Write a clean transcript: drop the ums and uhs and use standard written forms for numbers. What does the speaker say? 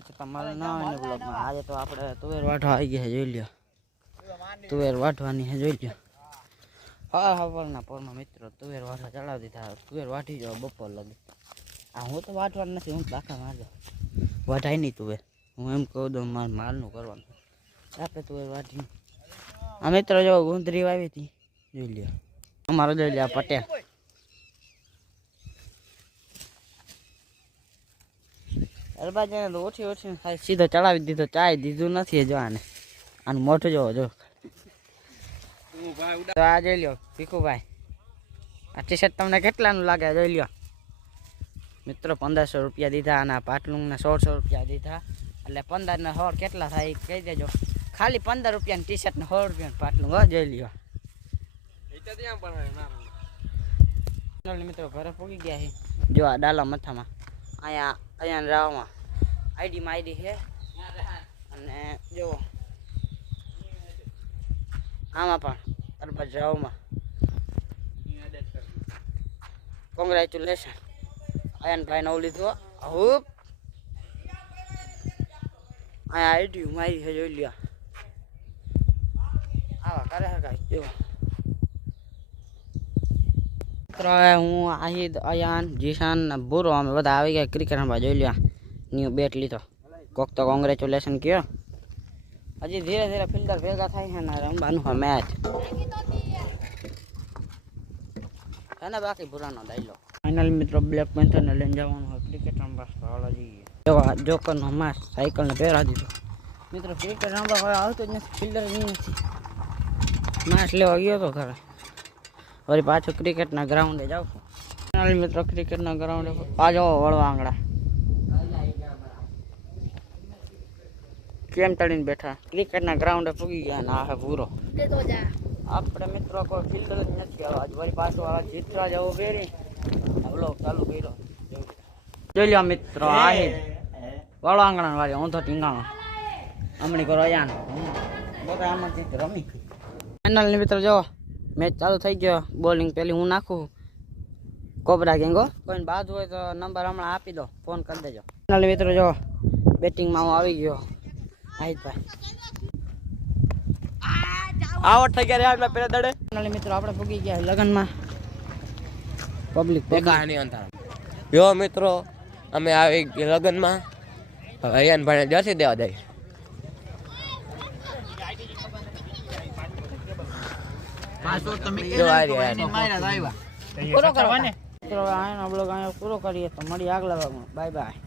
તમારે ના હોય બ્લોગમાં આજે તો આપણે તુવેર વાઢવા આવી ગયા જોઈ લ્યો તુવેર વાઢવાની છે જોઈ લ્યો હવારના પોરમાં મિત્રો તુવેર વાઢવા ચડાવી દીધા તુવેર વાઢી જાવ બપોર લગી આ હું તો વાઢવાનું નથી હું પાકા મારજો વાઢાય નહીં તુવેર હું એમ કહું દઉં મારે માલનું કરવાનું આપણે તુવેર વાઢી આ મિત્રો જો ગુંદરી વાવી હતી જોઈ લ્યો અમારો જોઈ લ્યો પટેલ અરબાજાને તો ઓછી ઓછી ખાલી સીધો ચડાવી દીધો ચાય દીધું નથી જો આને આનું મોઢું જોવો જો તો આ જોઈ લ્યો ભીખુભાઈ આ ટી શર્ટ તમને કેટલાનું લાગે જોઈ લ્યો મિત્રો 1500 રૂપિયા દીધા અને પાટલુંના 1600 રૂપિયા દીધા એટલે 15 ને 16 કેટલા થાય કહી દેજો ખાલી 15 રૂપિયાની ટી શર્ટ ને 16 રૂપિયાનું પાટલું જોઈ લ્યો મિત્રો ઘરે પૂગી ગયા છે જો આ ડાલા મથામાં અહીંયા રાવમાં આઈડીમાં આઈડી છે અને જો આમાં પણ અરબાજ રાવમાં કોંગ્રેચ્યુલેશન આયનભાઈ નવું લીધું હું અહીંયા આઈડી મારી છે જોઈ લ્યો આવા કરે છે કાંઈ જો હું આહિદ અયાન જીશાન ને બુરો અમે બધા આવી ગયા ક્રિકેટ રમવા જોઈ લ્યો ન્યૂ બેટ લીધો કોક તો કોંગ્રેચ્યુલેશન કયો હજી ધીરે ધીરે ફિલ્ડર ભેગા થાય છે ને રમવાનું હોય મેચ અને બાકી બુરાનો દાયલો ફાઇનલ મિત્રો બ્લેક પેન્થરને લઈને જવાનું હોય ક્રિકેટ રમવા હાલો જઈએ જોકરનો માસ સાયકલને પહેરા દીધો મિત્રો ક્રિકેટ રમવા હવે આવતો જ નથી ફિલ્ડર નથી માસ લેવા ગયો તો ઘરે વળી પાછું ક્રિકેટના ગ્રાઉન્ડે જાઉં છું મિત્રો ક્રિકેટના ગ્રાઉન્ડે આ જાઓ વળવા આંગળા કેમ ટળીને બેઠા ક્રિકેટના ગ્રાઉન્ડે પૂગી ગયા ને આ પૂરો આપણે મિત્રો કોઈ ફિલ્ડર જ નથી આવ્યો આજ વળી પાછું આ જીતવા જવું પહેરી બ્લોગ ચાલુ કર્યો જોઈ લો મિત્રો આહિદ વળવા આંગણા વાળી હું તો ટીંગાણો હમણી કરો યાન બધા આમાં રમી ફાઇનલ મિત્રો જો મેચ ચાલુ થઈ ગયો બોલિંગ પેલી હું નાખું કોબરા ગેંગો કોઈને બાદ હોય તો નંબર હમણાં આપી દો ફોન કરી દેજો ફાઇનલ મિત્રો જો બેટિંગમાં હું આવી ગયો આહિદભાઈ આવટ થઈ ગયા એટલે પેલા દડે ફાઇનલ મિત્રો આપણે પૂગી ગયા લગનમાં પબ્લિક કહાની અંતર યો મિત્રો અમે આવી ગયા લગનમાં અયાનભાઈને જસી દેવા દઈ પૂરો કરીએ તો મળી આગલા ભાગમાં બાય બાય.